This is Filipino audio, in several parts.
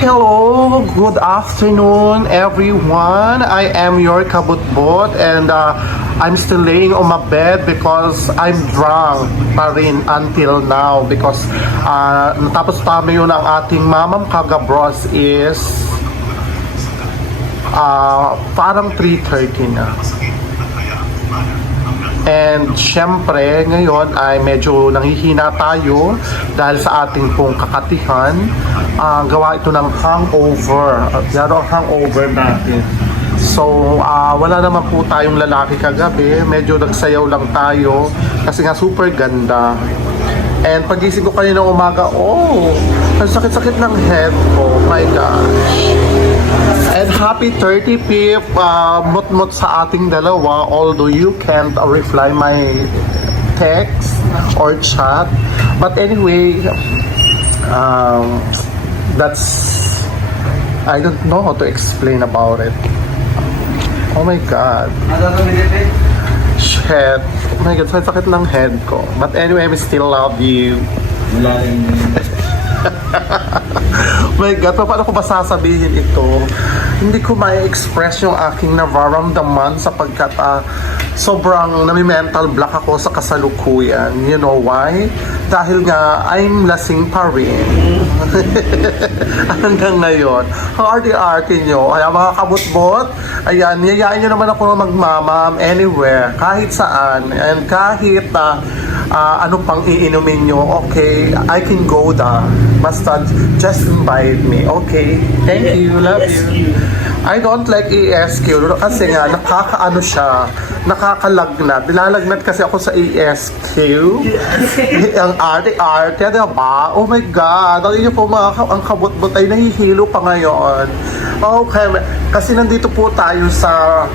Hello, good afternoon everyone. I am your kabutbot and I'm still laying on my bed because I'm drunk pa rin until now because natapos namin yun ang ating Mamam Kagabros is parang 3:30 na. And syempre, ngayon ay medyo nanghihina tayo dahil sa ating pong kakatihan. Gawa ito ng hangover. Yaro ang hangover natin. So, wala naman po tayong lalaki kagabi. Medyo nagsayaw lang tayo kasi nga super ganda. And pagising ko kanina umaga, ang sakit-sakit ng head ko. Oh my gosh. And happy 35th mut-mut sa ating dalawa, although you can't reply my text or chat. But anyway, that's, I don't know how to explain about it. Oh my God. Shit. Oh my God, sakit ng head ko. But anyway, I still love you. My God, paano ko ba sasabihin ito? Hindi ko ma-express yung aking nararamdaman sapagkat sobrang nami-mental block ako sa kasalukuyan. You know why? Dahil nga, I'm lasing pa rin. Hanggang ngayon. Ang arte-arte nyo. Ay, mga kabutbot, ayan, niyayain nyo naman ako na magmamam anywhere, kahit saan. And kahit ano pang iinumin nyo, okay, I can go da. Basta just invite me, okay? Thank you, love you. I don't like ESQ kasi nga nakakaano siya, nakakalagnat. Nilalagnat kasi ako sa ESQ. Ang arte-arte, diba? Oh my God, ang inyo po ang kabut-but ay nahihilo pa ngayon. Okay, kasi nandito po tayo sa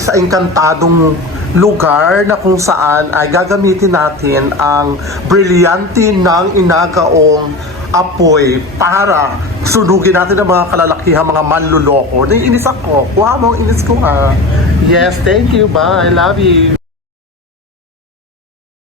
sa enkantadong lugar na kung saan ay gagamitin natin ang brilyante ng inagaong apoy para sunugin natin ang mga kalalakihan, mga manluloko. Naiinis ako. Wow, mo inis ko ha. Yes, thank you. Bye. I love you.